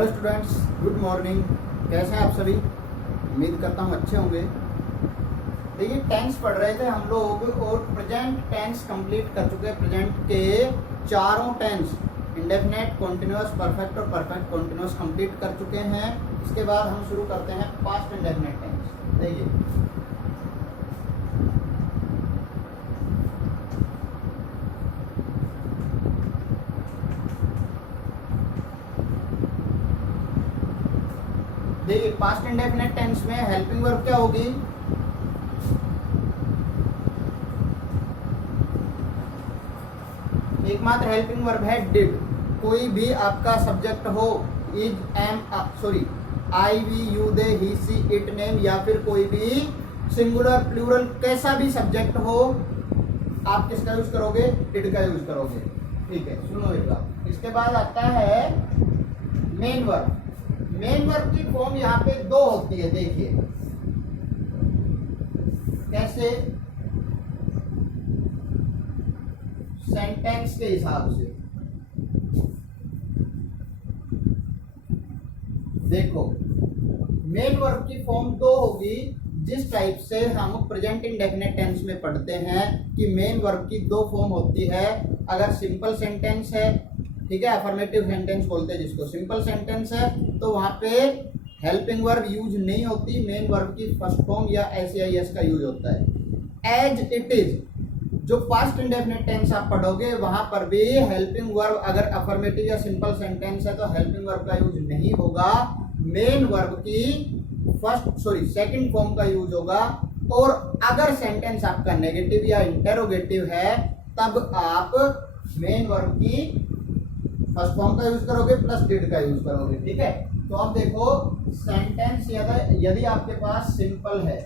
Hello students, good morning. कैसे हैं आप सभी? उम्मीद करता हूँ अच्छे होंगे। देखिए, टेंस पढ़ रहे थे हम लोग और प्रेजेंट टेंस कंप्लीट कर चुके हैं। प्रेजेंट के चारों टेंस इंडेफिनेट, कॉन्टिन्यूअस, परफेक्ट और परफेक्ट कॉन्टिन्यूअस कंप्लीट कर चुके हैं। इसके बाद हम शुरू करते हैं पास्ट इंडेफिनेट टेंस। देखिए, पास्ट इंडेफिनेट टेंस में हेल्पिंग वर्ब क्या होगी? एकमात्र हेल्पिंग वर्ब है डिड। कोई भी आपका सब्जेक्ट हो, is, am, sorry, I, we, you, they, he, she, it, name, या फिर कोई भी सिंगुलर, प्लूरल, कैसा भी सब्जेक्ट हो, आप किसका यूज करोगे? डिड का यूज करोगे। ठीक है, सुनो एक बार। इसके बाद आता है मेन वर्ब। मेन वर्ब की फॉर्म यहाँ पे दो होती है। देखिए कैसे, सेंटेंस के हिसाब से। देखो, मेन वर्ब की फॉर्म दो होगी। जिस टाइप से हम प्रेजेंट इंडेफिनिट टेंस में पढ़ते हैं कि मेन वर्ब की दो फॉर्म होती है। अगर सिंपल सेंटेंस है, ठीक है, अफर्मेटिव सेंटेंस बोलते हैं जिसको, सिंपल सेंटेंस है, तो वहां पे हेल्पिंग वर्ब यूज नहीं होती। मेन वर्ब की फर्स्ट फॉर्म या एस का यूज होता है। एज इट इज, जो पास्ट इंडेफिनिट टेंस आप पढ़ोगे वहां पर भी हेल्पिंग वर्ब, अगर अफर्मेटिव या सिंपल सेंटेंस है तो हेल्पिंग वर्ब का यूज नहीं होगा। मेन वर्ब की सेकंड फॉर्म का यूज होगा। और अगर सेंटेंस आपका नेगेटिव या इंटेरोगेटिव है तब आप मेन वर्ब की फर्स्ट फॉर्म का यूज करोगे प्लस डिड का यूज करोगे। ठीक है, तो अब देखो, सेंटेंस यदि आपके पास सिंपल है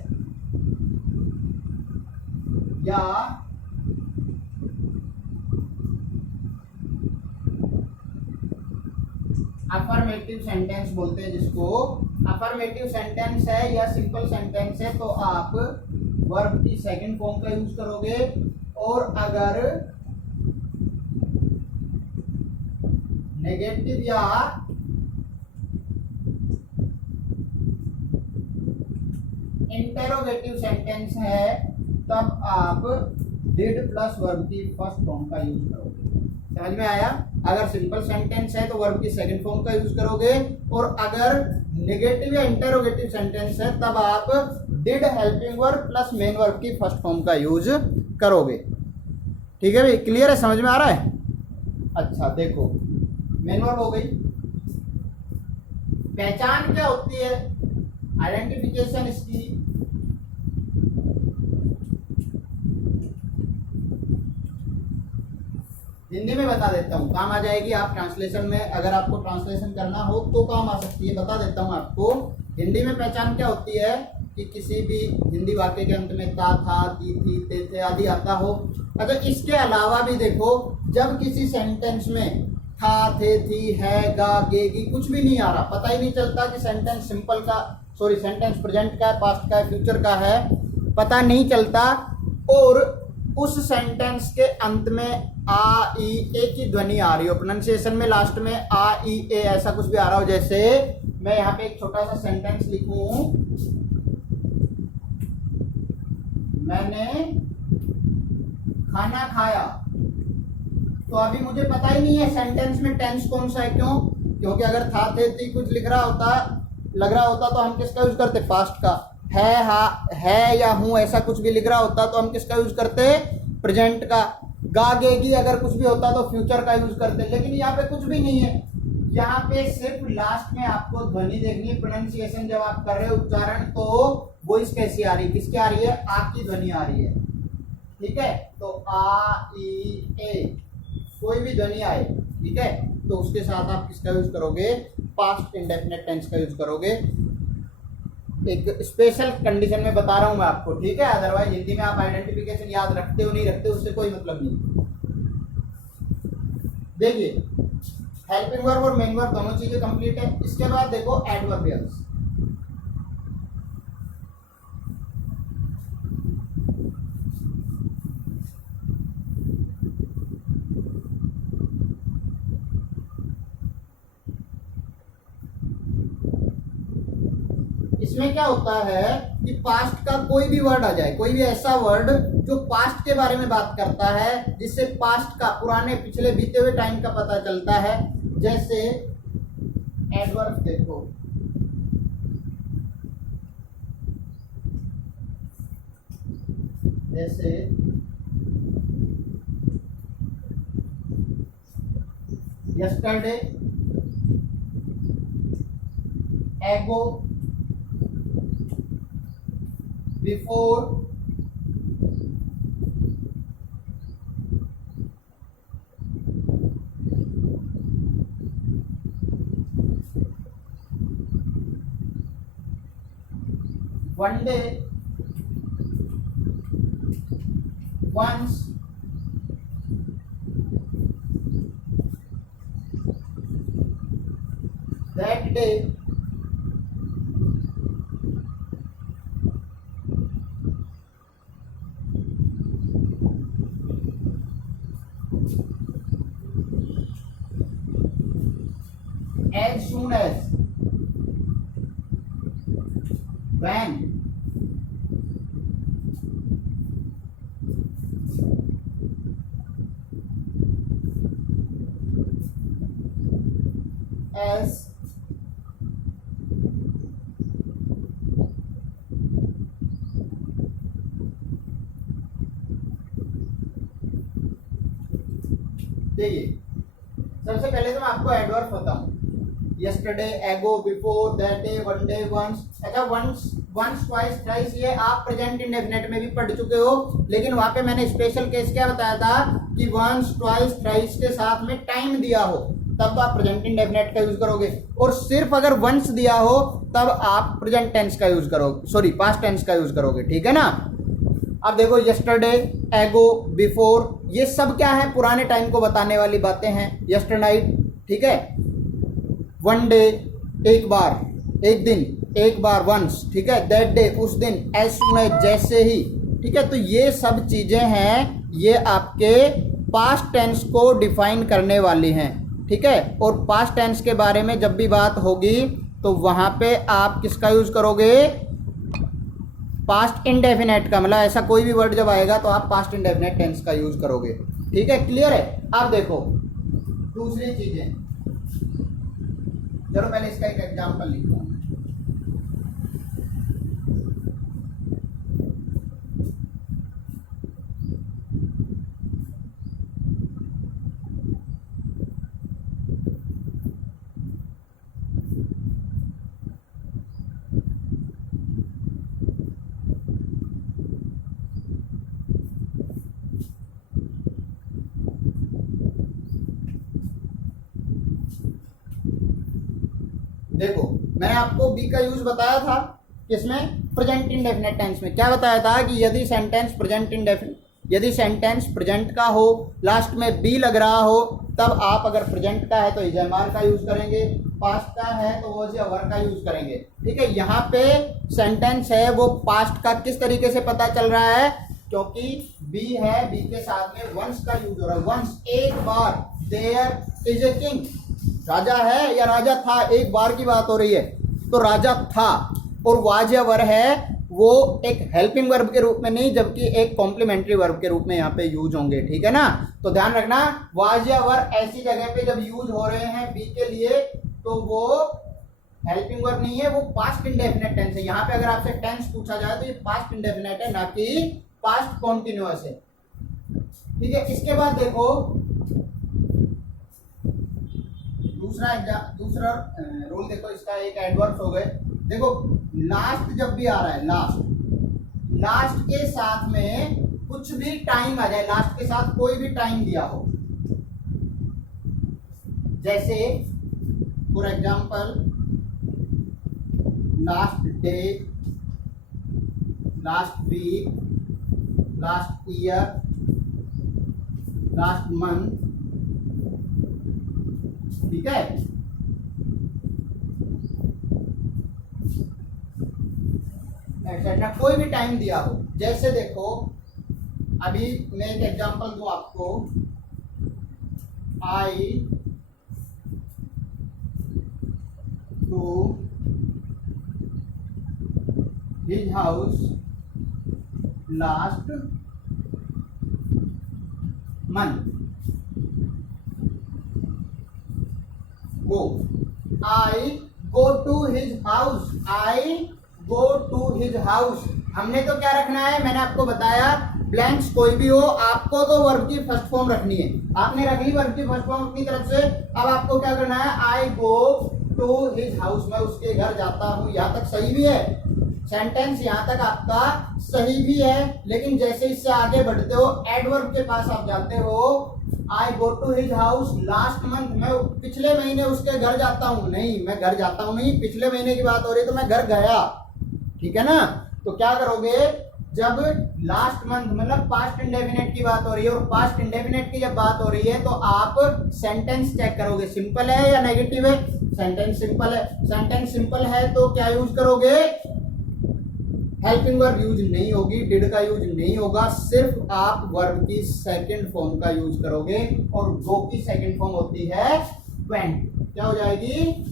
या अफर्मेटिव सेंटेंस बोलते हैं जिसको, अफर्मेटिव सेंटेंस है या सिंपल सेंटेंस है तो आप वर्ब की सेकंड फॉर्म का यूज करोगे। और अगर नेगेटिव या इंटेरोगेटिव सेंटेंस है तब आप डिड प्लस वर्ब की फर्स्ट फॉर्म का यूज करोगे। समझ में आया? अगर सिंपल सेंटेंस है तो वर्ब की सेकंड फॉर्म का यूज करोगे, और अगर नेगेटिव या इंटेरोगेटिव सेंटेंस है तब आप did helping verb plus main verb की फर्स्ट फॉर्म का यूज करोगे। ठीक है भाई, क्लियर है? समझ में आ रहा है? अच्छा, देखो, मेन वर्ब हो गई। पहचान क्या होती है? आइडेंटिफिकेशन इसकी। हिंदी में बता देता हूँ, काम आ जाएगी। आप ट्रांसलेशन में, अगर आपको ट्रांसलेशन करना हो तो काम आ सकती है। बता देता हूँ आपको। हिंदी में पहचान क्या होती है कि किसी भी हिंदी वाक्य के अंत में ता, था, ती, थी, ते, थे आदि आता हो। अच्छा, इसके अलावा भी देखो, जब किसी सेंटेंस में था, थे, थी, है, गा, गे, गी कुछ भी नहीं आ रहा, पता ही नहीं चलता कि सेंटेंस सिंपल का, सॉरी, सेंटेंस प्रेजेंट का है, पास्ट का है, फ्यूचर का है, पता नहीं चलता, और उस सेंटेंस के अंत में आ, ई, ए की ध्वनि आ रही हो, प्रोनाउंसिएशन में लास्ट में आ, ई, ए ऐसा कुछ भी आ रहा हो। जैसे मैं यहाँ पे एक छोटा सा सेंटेंस लिखूं, मैंने खाना खाया, तो अभी मुझे पता ही नहीं है सेंटेंस में टेंस कौन सा है। क्यों? क्योंकि अगर था, थे, थी कुछ लग रहा होता तो हम किसका यूज करते? पास्ट का। है, हा, है या हूं ऐसा कुछ भी लिख रहा होता तो हम किसका यूज करते? प्रेजेंट का। गा, गेगी अगर कुछ भी होता तो फ्यूचर का यूज करते। लेकिन यहाँ पे कुछ भी नहीं है। यहाँ पे सिर्फ लास्ट में आपको ध्वनि देखनी है। प्रोनाउंसिएशन जब आप कर रहे हो, उच्चारण, तो वॉइस कैसी आ रही है? किसकी आ रही है? आ की ध्वनि आ रही है। ठीक है, तो आ, ई, ए कोई भी ध्वनि आए, ठीक है, तो उसके साथ आप किसका यूज करोगे? पास्ट इंडेफिनिट टेंस का यूज करोगे। एक स्पेशल कंडीशन में बता रहा हूं मैं आपको, ठीक है? अदरवाइज हिंदी में आप आइडेंटिफिकेशन याद रखते हो नहीं रखते उससे कोई मतलब नहीं। देखिए, हेल्पिंग वर्ब और मेन वर्ब दोनों चीजें कंप्लीट है। इसके बाद देखो एडवर्बियल्स। इसमें क्या होता है कि पास्ट का कोई भी वर्ड आ जाए, कोई भी ऐसा वर्ड जो पास्ट के बारे में बात करता है, जिससे पास्ट का, पुराने पिछले बीते हुए टाइम का पता चलता है। जैसे एडवर्ब देखो, जैसे yesterday, ago, before, one day, once, that day, as soon as, when, as, देखिए सबसे पहले तो मैं आपको एडवर्ब बताऊं, yesterday, ago, before, that day, one day, once. अच्छा, वंस ट्वाइस थ्राइस ये आप प्रेजेंट इंडेफिनिट में भी पढ़ चुके हो, लेकिन वहां पे मैंने स्पेशल केस क्या बताया था कि वंस ट्वाइस थ्राइस के साथ में टाइम दिया हो तब आप प्रेजेंट इंडेफिनिट का यूज करोगे, और सिर्फ अगर वंस दिया हो तब आप प्रेजेंट टेंस का यूज करोगे, सॉरी पास्ट टेंस का यूज करोगे, ठीक है ना। अब देखो यस्टरडे, एगो, बिफोर, ये सब क्या है, पुराने टाइम को बताने वाली बातें हैं। यस्टरनाइट, ठीक है, वन डे, एक बार, एक दिन, एक बार, वंस, ठीक है, दैट डे, उस दिन, एज सून एज, जैसे ही, ठीक है। तो ये सब चीजें हैं, ये आपके पास्ट टेंस को डिफाइन करने वाली हैं, ठीक है। और पास्ट टेंस के बारे में जब भी बात होगी तो वहां पे आप किसका यूज करोगे, पास्ट इंडेफिनेट का, मतलब ऐसा कोई भी वर्ड जब आएगा तो आप पास्ट इंडेफिनेट टेंस का यूज करोगे, ठीक है, क्लियर है। अब देखो दूसरी चीजें, चलो पहले इसका एक एग्जांपल लिखता हूं। देखो मैंने आपको बी का यूज बताया था किसमें, प्रेजेंट इंडेफिनिट टेंस में। क्या बताया था कि यदि सेंटेंस प्रेजेंट इंडेफिनिट, यदि सेंटेंस प्रेजेंट का हो, लास्ट में बी लग रहा हो, तब आप अगर प्रेजेंट का है तो इज एम आर का यूज करेंगे, पास्ट का है तो वो वर का यूज करेंगे, ठीक है। यहाँ पे सेंटेंस है वो पास्ट का किस तरीके से पता चल रहा है, क्योंकि बी है, बी के साथ में वंस का यूज हो रहा है। वंस, एक बार, देयर इज ए किंग, राजा है या राजा था, एक बार की बात हो रही है, तो राजा था। और वाज या वर है वो एक हेल्पिंग वर्ब के रूप में नहीं, जबकि एक कॉम्प्लीमेंट्री वर्ब के रूप में यहाँ पे यूज होंगे, ठीक है ना। तो ध्यान रखना, वाज या वर ऐसी जगह पे जब यूज हो रहे हैं बी के लिए तो वो हेल्पिंग वर्ब नहीं है, वो पास्ट इंडेफिनिट टेंस है। यहाँ पे अगर आपसे टेंस पूछा जाए तो ये पास्ट इंडेफिनिट है, ना कि पास्ट कॉन्टिन्यूअस है, ठीक है। इसके बाद देखो दूसरा रोल देखो, इसका एक एडवर्ब हो गए। देखो लास्ट जब भी आ रहा है, लास्ट के साथ में कुछ भी टाइम आ जाए, लास्ट के साथ कोई भी टाइम दिया हो, जैसे for example last day, last week, last year, last month, ठीक है। एक्सेट्रा कोई भी टाइम दिया हो, जैसे देखो अभी मैं एक एग्जांपल दूं आपको, I to his house last month. Go, I go to his house, I go to his house. हमने तो क्या रखना है, मैंने आपको बताया ब्लैंक्स कोई भी हो, आपको तो वर्ब की फर्स्ट फॉर्म रखनी है। आपने रख ली वर्ब की फर्स्ट फॉर्म अपनी तरफ से। अब आपको क्या करना है, आई गो टू हिज हाउस, मैं उसके घर जाता हूं। यहां तक सही भी है सेंटेंस, यहां तक आपका सही भी है, लेकिन जैसे इससे आगे बढ़ते हो एडवर्ब के पास आप जाते हो, I go to his house last month, मैं पिछले महीने उसके घर जाता हूं। नहीं, मैं घर जाता हूं नहीं, पिछले महीने की बात हो रही है तो मैं घर गया, ठीक है ना। तो क्या करोगे, जब लास्ट मंथ मतलब पास्ट इंडेफिनेट की बात हो रही है, और पास्ट इंडेफिनेट की जब बात हो रही है तो आप सेंटेंस चेक करोगे सिंपल है या नेगेटिव है। सेंटेंस सिंपल है, सेंटेंस सिंपल है तो क्या यूज करोगे, हेल्पिंग वर्ब यूज नहीं होगी, डिड का यूज नहीं होगा, सिर्फ आप वर्ब की सेकंड फॉर्म का यूज करोगे, और गो की सेकंड फॉर्म होती है वेंट। क्या हो जाएगी,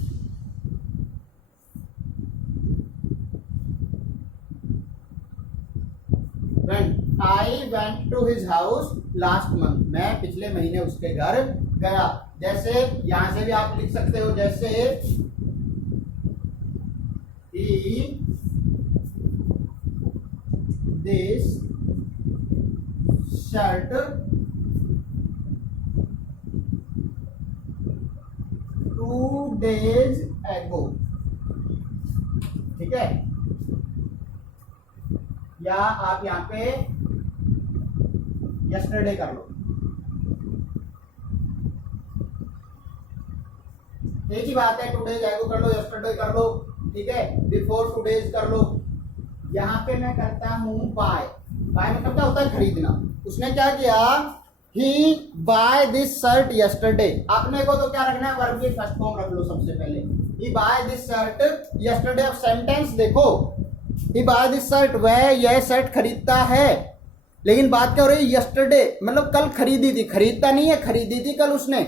I went to his house last month, मैं पिछले महीने उसके घर गया। जैसे यहां से भी आप लिख सकते हो, जैसे ही दिस शर्ट 2 days ago, ठीक है। या आप यहां पे यस्टरडे कर लो, एक ही बात है, 2 days ago कर लो, यस्टरडे कर लो, ठीक है, बिफोर 2 days कर लो। यहां पे मैं करता हूं बाय, बाय मतलब क्या होता है, खरीदना। उसने क्या किया, ही बाय दिस शर्ट यस्टरडे, आपने को तो क्या रखना है, वर्ब की फर्स्ट फॉर्म रख लो सबसे पहले, ही बाय दिस शर्ट यस्टरडे। अब सेंटेंस देखो, ही बाय दिस शर्ट, वह यह शर्ट खरीदता है, लेकिन बात क्या हो रही है, यस्टरडे मतलब कल खरीदी थी, खरीदता नहीं है, खरीदी थी कल उसने,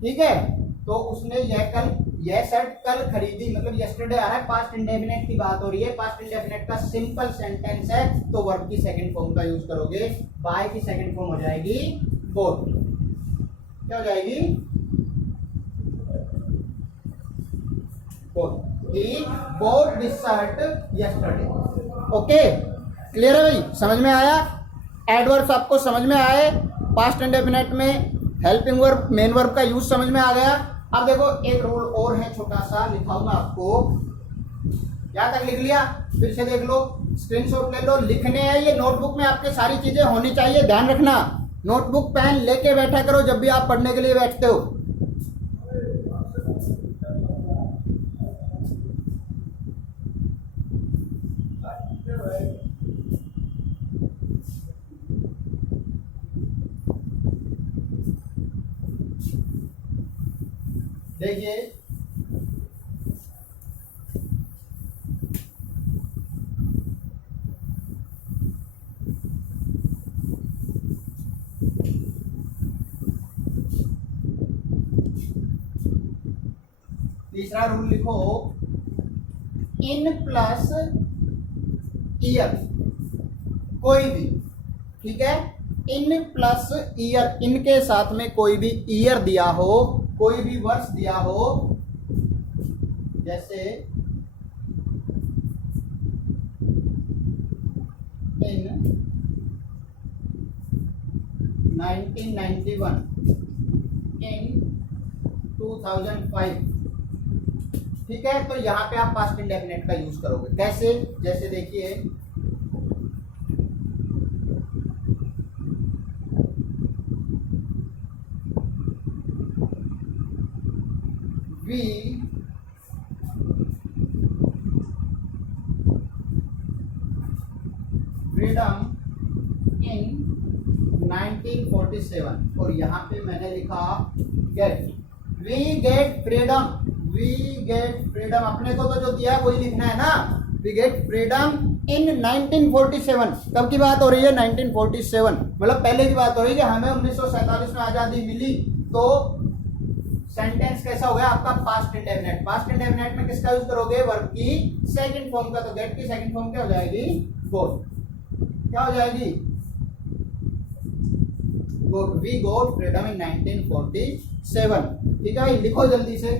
ठीक है। तो उसने यह शर्ट कल खरीदी, मतलब यस्टरडे आ रहा है, पास्ट इंडेफिनेट की बात हो रही है, पास्ट इंडेफिनेट का सिंपल सेंटेंस है, तो वर्ब की सेकंड फॉर्म का यूज करोगे। बाय की सेकंड फॉर्म हो जाएगी बोट। क्या हो जाएगी, boat. He bought this shirt yesterday. Okay, clear है भाई, समझ में आया, एडवर्ब्स आपको समझ में आए, पास्ट इंडेफिनेट में हेल्पिंग वर्ब मेन वर्ब का यूज समझ में आ गया। अब देखो एक रूल और है, छोटा सा लिखाऊंगा आपको, यहां तक लिख लिया, फिर से देख लो, स्क्रीनशॉट ले लो, लिखने हैं ये नोटबुक में, आपके सारी चीजें होनी चाहिए, ध्यान रखना, नोटबुक पेन लेके बैठा करो जब भी आप पढ़ने के लिए बैठते हो। देखिए तीसरा रूल लिखो, इन प्लस ईयर, कोई भी, ठीक है, इन प्लस ईयर, इनके साथ में कोई भी ईयर दिया हो, कोई भी वर्ष दिया हो, जैसे इन 1991, इन 2005, ठीक है। तो यहां पे आप पास्ट इंडेफिनेट का यूज करोगे, कैसे, जैसे देखिए we freedom in 1947, और यहाँ पे मैंने लिखा get, we get freedom, we get freedom, अपने को तो जो दिया है वही लिखना है ना, we get freedom in 1947, कब की बात हो रही है, 1947, मतलब पहले की बात हो रही है कि हमें 1947 में आजादी मिली, तो सेंटेंस कैसा हो गया आपका पास्ट इंडेफिनेट। पास्ट इंडेफिनेट में किसका यूज करोगे, वर्ब की सेकंड फॉर्म का। तो गेट की सेकंड फॉर्म क्या हो जाएगी, गोट। क्या हो जाएगी, गोट। वी गोट फ्रीडम इन 1947। ठीक है भाई, लिखो जल्दी से।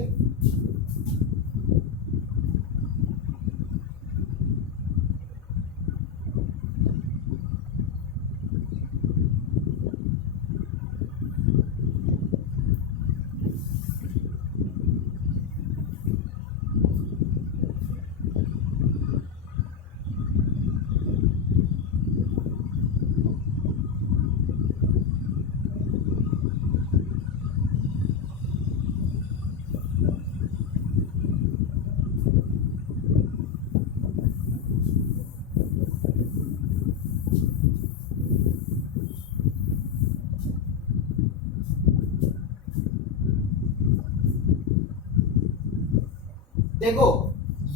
देखो,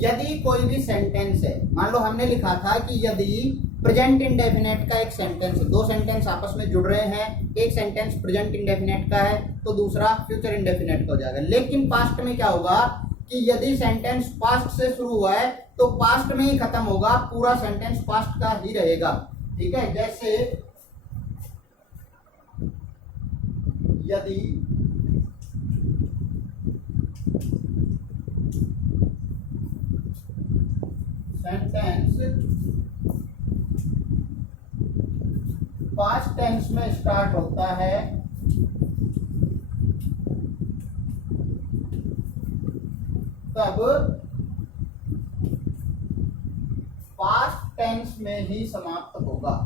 यदि कोई भी सेंटेंस है, मान लो हमने लिखा था कि यदि प्रेजेंट इंडेफिनेट का एक सेंटेंस है, दो सेंटेंस आपस में जुड़ रहे हैं, एक सेंटेंस प्रेजेंट इंडेफिनेट का है तो दूसरा फ्यूचर इंडेफिनेट का हो जाएगा। लेकिन पास्ट में क्या होगा कि यदि सेंटेंस पास्ट से शुरू हुआ है तो पास्ट में ही खत्म होगा, पूरा सेंटेंस पास्ट का ही रहेगा। ठीक है, जैसे यदि सेंटेंस पास्ट टेंस में स्टार्ट होता है तब पास्ट टेंस में ही समाप्त होगा।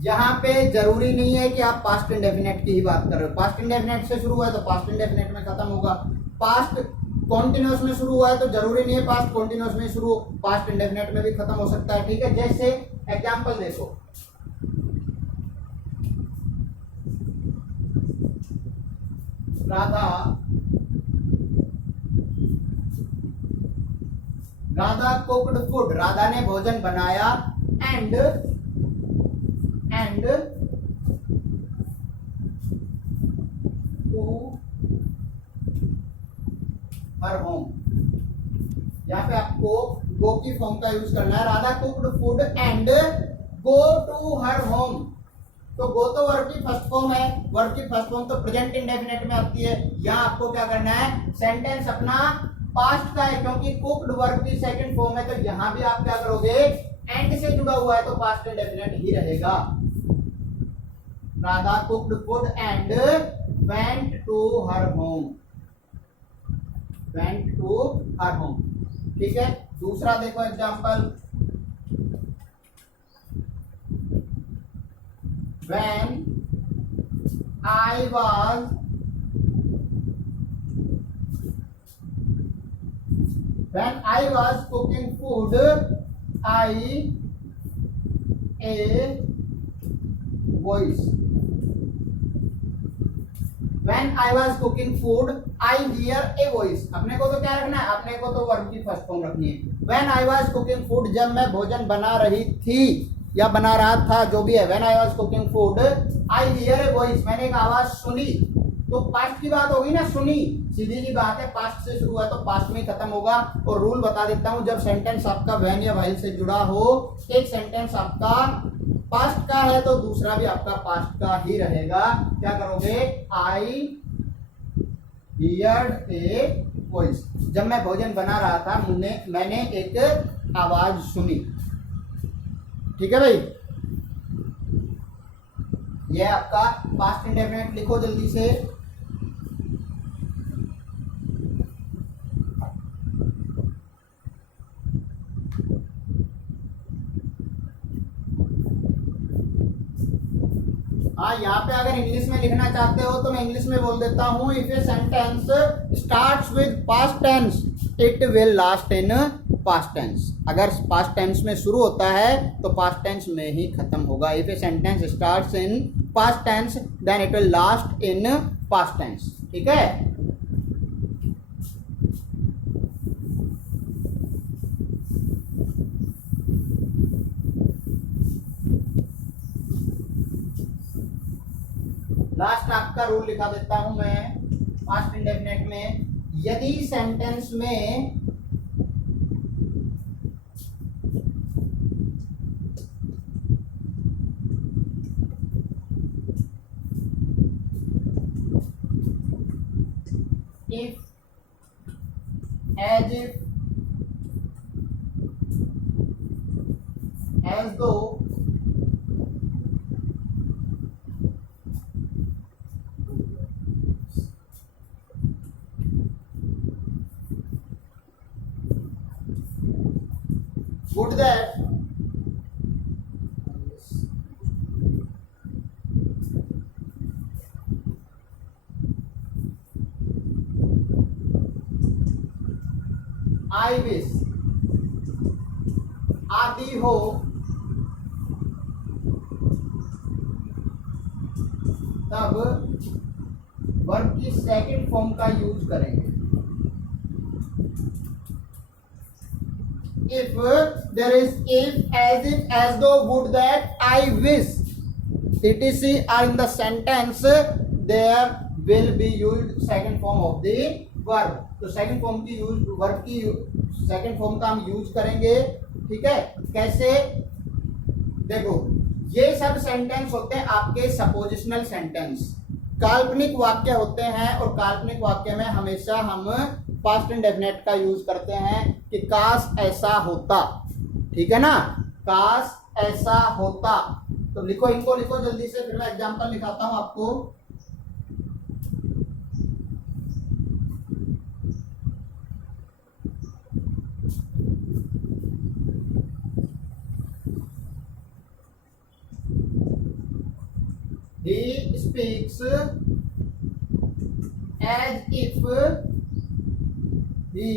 यहाँ पे जरूरी नहीं है कि आप पास्ट इंडेफिनेट की ही बात कर रहे हो। पास्ट इंडेफिनेट से शुरू हुआ है तो पास्ट इंडेफिनेट में खत्म होगा। पास्ट कॉन्टिन्यूअस में शुरू हुआ है तो जरूरी नहीं है पास्ट कॉन्टिन्यूअस में शुरू हो, पास्ट इंडेफिनेट में भी खत्म हो सकता है। ठीक है, जैसे एग्जांपल देखो, राधा कुक्ड फूड, राधा ने भोजन बनाया, एंड टू हर होम। यहाँ पे आपको गो की फॉर्म का यूज करना है। Radha cooked food and go to her home. तो गो तो वर्ब की फर्स्ट फॉर्म है, वर्ब की फर्स्ट फॉर्म तो प्रेजेंट इंडेफिनेट में आती है। यहाँ आपको क्या करना है, सेंटेंस अपना पास्ट का है क्योंकि कुक्ड वर्ब की सेकंड फॉर्म है, तो यहाँ भी आप क्या करोगे, एंड से जुड़ा हुआ है तो पास्ट इंडेफिनेट ही रहेगा। Radha cooked food and went to her home, went to her home. ठीक है, दूसरा देखो example, when I was cooking food, I a voice. When I was cooking food, I hear a voice. अपने को तो क्या रखना है, अपने को तो वर्ब की फर्स्ट फॉर्म रखनी है। When I was cooking food, जब मैं भोजन बना रही थी या बना रहा था, जो भी है। When I was cooking food, I hear a voice, मैंने एक आवाज सुनी। तो पास्ट की बात होगी ना, सुनी, सीधी सी बात है, पास्ट से शुरू हुआ तो पास्ट में खत्म होगा। और रूल बता देता हूं, जब सेंटेंस आपका व्हेन या व्हाइल से जुड़ा हो, एक सेंटेंस आपका पास्ट का है तो दूसरा भी आपका पास्ट का ही रहेगा। क्या करोगे, आई हियर्ड ए वॉइस, जब मैं भोजन बना रहा था मैंने एक आवाज सुनी। ठीक है भाई, ये आपका पास्ट इंडेफिनिट। लिखो जल्दी से, हाँ यहाँ पे अगर इंग्लिश में लिखना चाहते हो तो मैं इंग्लिश में बोल देता हूँ। If a sentence starts with past tense it will last in past tense. अगर पास्ट टेंस में शुरू होता है तो पास्ट टेंस में ही खत्म होगा। If a sentence starts in past tense then it will last in past tense. ठीक है, लास्ट आपका रूल लिखा देता हूं मैं पास्ट इंडेफिनेट में, यदि सेंटेंस में if, as if, as though, would that, I wish, आदि हो, तब वर्ब की सेकंड फॉर्म का यूज करेंगे। If there is if, as if, as though, would that, I wish, etc. are in the sentence, there will be used second form of the verb. तो second form की use, verb की second form का हम use करेंगे। ठीक है, कैसे? देखो, ये सब सेंटेंस होते हैं आपके सपोजिशनल सेंटेंस, काल्पनिक वाक्य होते हैं, और काल्पनिक वाक्य में हमेशा हम पास्ट इंडेफिनिट का यूज करते हैं कि काश ऐसा होता। ठीक है ना, काश ऐसा होता। तो लिखो, इनको लिखो जल्दी से, फिर मैं एग्जांपल लिखाता हूं आपको। He speaks as if he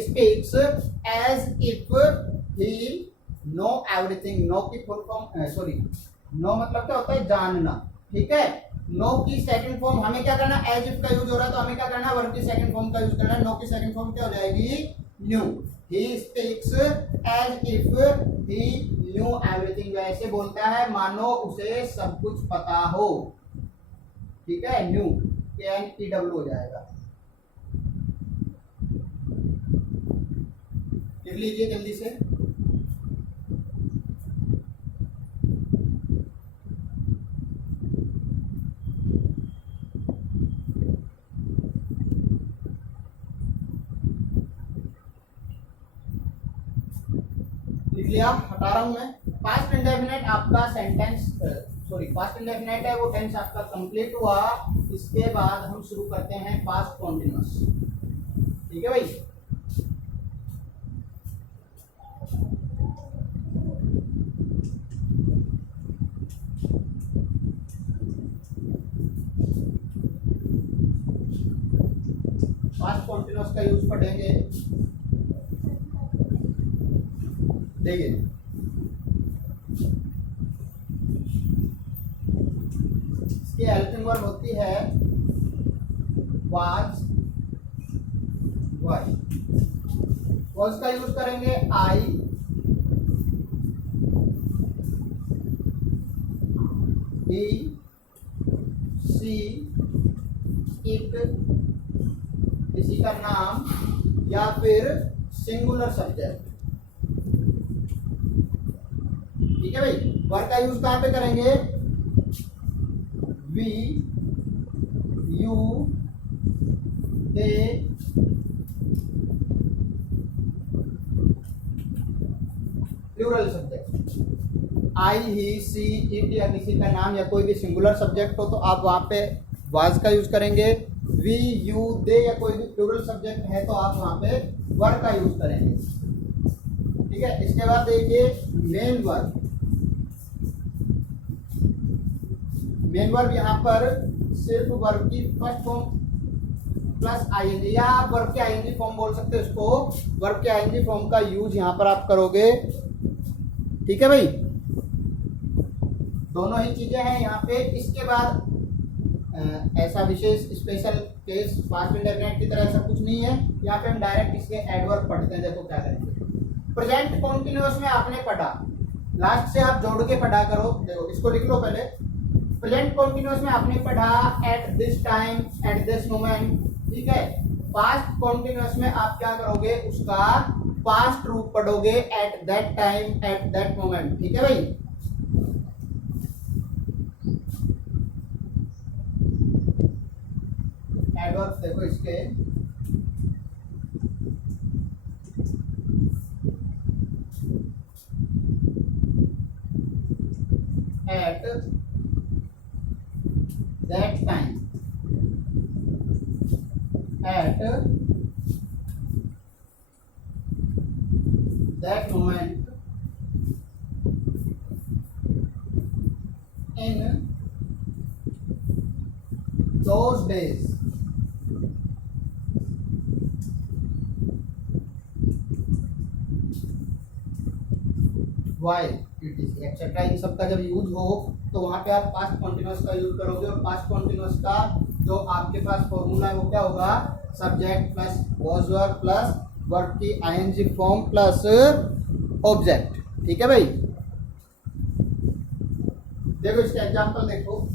speaks as if he know everything। Know की फुल फॉर्म, सॉरी, नो मतलब क्या होता है? जानना। ठीक है, नो की सेकंड फॉर्म हमें क्या करना? एज इफ का यूज हो रहा है तो हमें क्या करना? वर्ब की सेकंड फॉर्म का यूज करना है। नो की सेकंड फॉर्म क्या हो जाएगी? Knew. He speaks as if he knew everything, वैसे बोलता है मानो उसे सब कुछ पता हो। ठीक है, न्यू NEW हो जाएगा। लिख लीजिए जल्दी से। लिख लिया? हटा रहा हूं मैं। पास्ट इंडेफिनिट आपका सेंटेंस, सॉरी, पास्ट इंडेफिनिट है वो टेंस आपका कंप्लीट हुआ। इसके बाद हम शुरू करते हैं पास्ट कॉन्टिन्यूअस। ठीक है भाई, पास्ट कॉन्टिन्यूअस का यूज पढ़ेंगे। देखिए, इसकी हेल्पिंग वर्ब होती है वाज, वाज। वाज का यूज करेंगे आई, ही, सी, इट, किसी का नाम, या फिर सिंगुलर सब्जेक्ट। ठीक है भाई, वर्ब का यूज कहां पे करेंगे? We, you, they, plural subject, I, he, she, it, या किसी का नाम या कोई भी सिंगुलर सब्जेक्ट हो तो आप वहां पे वाज का यूज करेंगे। वी, यू, दे या कोई भी प्लूरल सब्जेक्ट है तो आप वहां पे वर्ब का यूज करेंगे। ठीक है, इसके बाद देखिए मेन वर्ब। मेन वर्ब यहाँ पर सिर्फ वर्ब की फर्स्ट फॉर्म प्लस आईएनजी, या आप वर्ब के आईएनजी फॉर्म बोल सकते हो इसको। वर्ब के आईएनजी फॉर्म का यूज यहाँ पर आप करोगे। ठीक है भाई, दोनों ही चीजें हैं यहाँ पे। इसके बाद ऐसा विशेष स्पेशल केस पास्ट इंडेफिनिट की तरह ऐसा कुछ नहीं है। यहाँ पे हम डायरेक्ट इसके एडवर्ब पढ़ते हैं। देखो क्या करेंगे। प्रेजेंट कॉन्टिन्यूअस में आपने पढ़ा, लास्ट से आप जोड़ के पढ़ा करो। देखो इसको लिख लो पहले। प्रेजेंट कॉन्टिन्यूअस में आपने पढ़ा eight this time, at this moment, ठीक है। पास्ट कॉन्टिन्यूअस में आप क्या करोगे, उसका पास्ट रूप पढ़ोगे, at that time, at that moment, ठीक है भाई। एडवर्ब्स देखो इसके, at that time, at that moment, in those days, why, etc etcetera इन सब का जब यूज हो तो वहां पे आप पास्ट कॉन्टिन्यूअस का यूज करोगे। और पास्ट कॉन्टिन्यूअस का जो आपके पास फॉर्मूला है वो क्या होगा, subject plus was verb plus verb की आईएनजी फॉर्म प्लस ऑब्जेक्ट, ठीक है भाई। देखो इसका एग्जांपल देखो।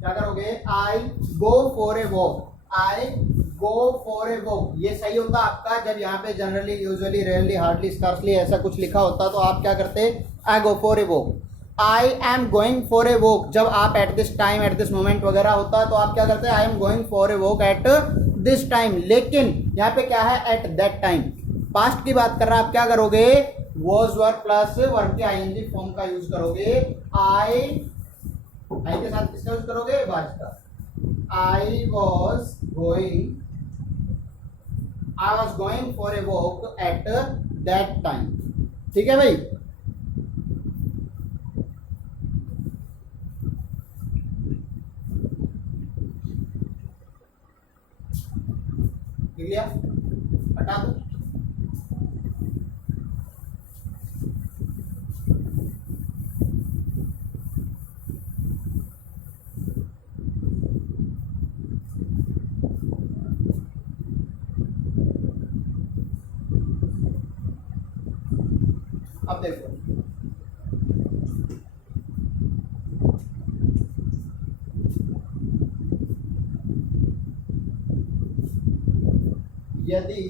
क्या करोगे, I go for a walk, I go for a walk. ये सही होता आपका जब यहाँ पे generally, usually, rarely, hardly, scarcely ऐसा कुछ लिखा होता तो आप क्या करते, I go for a walk. I am going for a walk, जब आप at this time, at this moment वगैरह होता तो आप क्या करते हैं, आई am going for a walk at this time. लेकिन यहाँ पे क्या है, एट दैट टाइम, पास्ट की बात कर रहा है, आप क्या करोगे, वॉज वर्ब प्लस वर्ब के आईएनजी फॉर्म का यूज करोगे। आई के साथ किसका यूज करोगे, वाज का। I was going for a walk at that time, ठीक है भाई। लिख लिया, हटा दो। अब देखो, यदि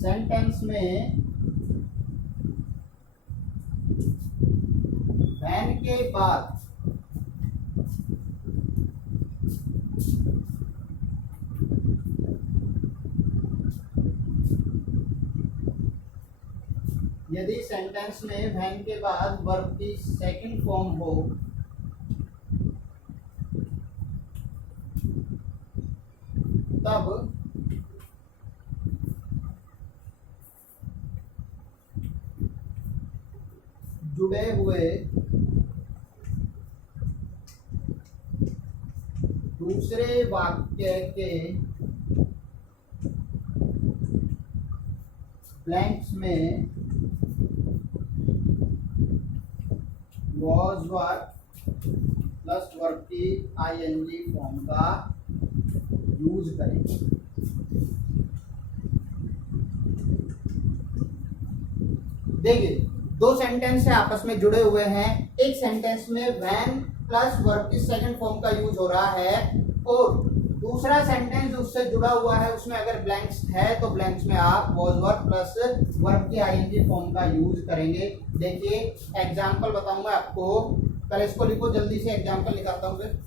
सेंटेंस में वैन के बाद यदि सेंटेंस में वैन के बाद वर्ब की सेकंड फॉर्म हो तब जुड़े हुए दूसरे वाक्य के ब्लैंक्स में वॉज वर्ब प्लस वर्ब की आईएनजी फॉर्म का यूज करेंगे। देखिए, दो सेंटेंस है आपस में जुड़े हुए हैं। एक सेंटेंस में वैन प्लस वर्ब की सेकंड फॉर्म का यूज हो रहा है और दूसरा सेंटेंस उससे जुड़ा हुआ है, उसमें अगर ब्लैंक्स है तो ब्लैंक्स में आप वॉज वर्ब प्लस वर्ब की आईएनजी फॉर्म का यूज करेंगे। देखिए एग्जांपल बताऊंगा आपको, पहले इसको लिखो, जल्दी से एग्जांपल निकालता हूं फिर।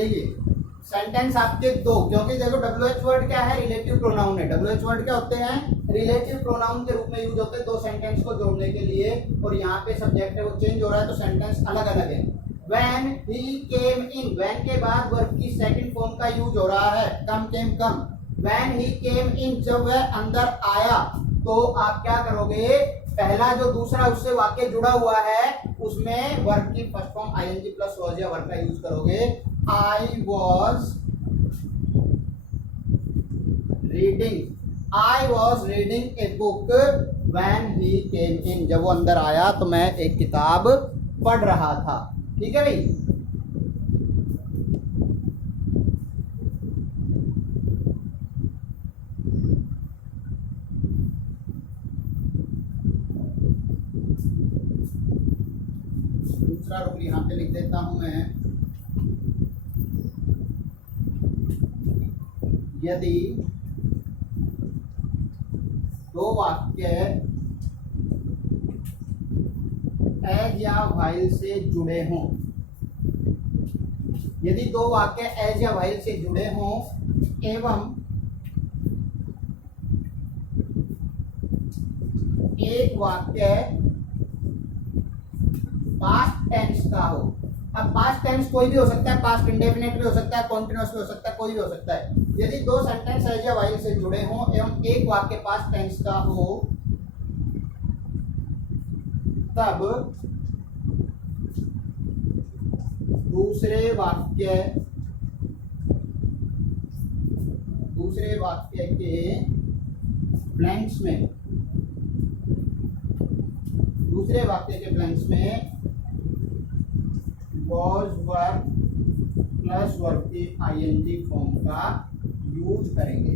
देखिए सेंटेंस आपके दो, क्योंकि देखो WH वर्ड क्या है, रिलेटिव प्रोनाउन है। WH वर्ड क्या होते हैं, रिलेटिव प्रोनाउन के रूप में यूज होते हैं दो सेंटेंस को जोड़ने के लिए, और यहाँ पे सब्जेक्ट है वो चेंज हो रहा है तो सेंटेंस अलग अलग है। When he came in, when के बाद वर्ब की सेकंड फॉर्म का यूज हो रहा है, कम केम कम। When he came in, जब वह अंदर आया, तो आप क्या करोगे, पहला जो दूसरा उससे वाक्य जुड़ा हुआ है उसमें वर्ब की first form ing plus was या वर्ब का यूज करोगे। I was reading a book when he came in, जब वो अंदर आया तो मैं एक किताब पढ़ रहा था। ठीक है भाई, दूसरा रूल यहाँ पे लिख देता हूं मैं, यदि दो वाक्य एज या व्हाइल से जुड़े हों, यदि दो वाक्य एज या व्हाइल से जुड़े हों एवं एक वाक्य पास्ट टेंस का हो। अब पास्ट टेंस कोई भी हो सकता है, पास्ट इंडेफिनिट भी हो सकता है, कॉन्टिन्यूअस भी हो सकता है, कोई भी हो सकता है। यदि दो सेंटेंस एज या व्हाइल से जुड़े हों एवं एक वाक्य पास्ट टेंस का हो, तब दूसरे वाक्य के ब्लैंक्स में, दूसरे वाक्य के ब्लैंक्स में was वर्ब प्लस वर्ब की ing फॉर्म का यूज करेंगे।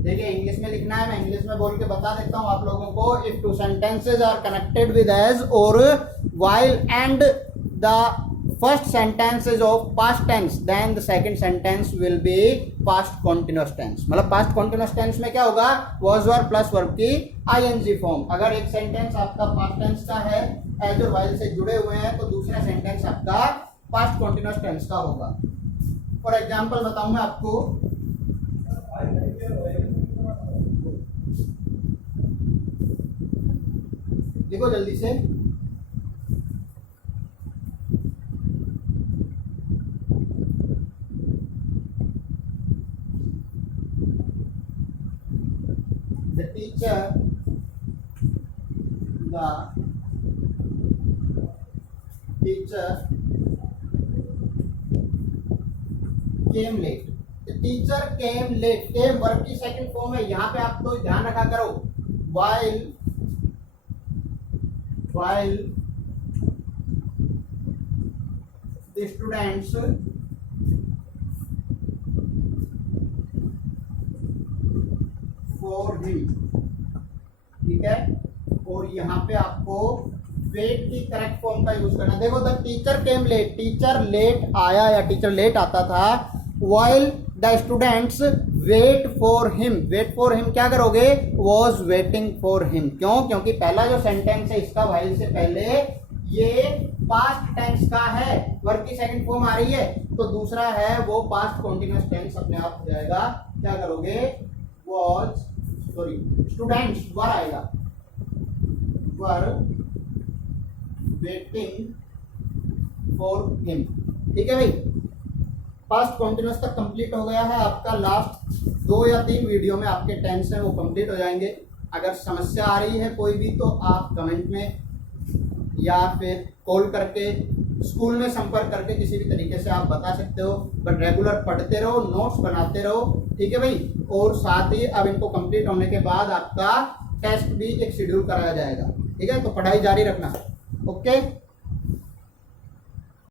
देखिए इंग्लिश में लिखना है, मैं इंग्लिश में बोल के बता देता हूं आप लोगों को। If two sentences are connected with as और while and the first sentence is of past tense, then the second sentence will be past continuous tense। मतलब past continuous tense में क्या होगा, was verb प्लस वर्ब की ing form. अगर एक sentence आपका past tense का है, एज और while से जुड़े हुए हैं, तो दूसरा सेंटेंस आपका past continuous tense का होगा। फॉर एग्जाम्पल बताऊं मैं आपको, देखो जल्दी से, the teacher came late। The teacher came late, came verb की सेकंड फॉर्म है। यहाँ पे आप तो ध्यान रखा करो, while the students for him, ठीक है। और यहाँ पे आपको वेट की करेक्ट फॉर्म का यूज करना। देखो the teacher came late, teacher late आया या टीचर लेट आता था। while the students wait for him, wait for him क्या करोगे, वॉज वेटिंग फॉर हिम। क्यों, क्योंकि पहला जो सेंटेंस है इसका while से पहले ये पास्ट टेंस का है, वर्ब की सेकंड फॉर्म आ रही है, तो दूसरा है वो पास्ट कॉन्टिन्यूअस टेंस अपने आप हो जाएगा। क्या करोगे, वॉज सॉरी स्टूडेंट्स वर आएगा, वर वेटिंग फॉर हिम। ठीक है भाई, पास्ट कॉन्टिन्यूअस तक कंप्लीट हो गया है आपका। लास्ट 2 या 3 वीडियो में आपके टेंस हैं वो कंप्लीट हो जाएंगे। अगर समस्या आ रही है कोई भी तो आप कमेंट में या फिर कॉल करके, स्कूल में संपर्क करके किसी भी तरीके से आप बता सकते हो। बट रेगुलर पढ़ते रहो, नोट्स बनाते रहो, ठीक है भाई। और साथ ही अब इनको कंप्लीट होने के बाद आपका टेस्ट भी एक शेड्यूल कराया जाएगा, ठीक है। तो पढ़ाई जारी रखना, ओके।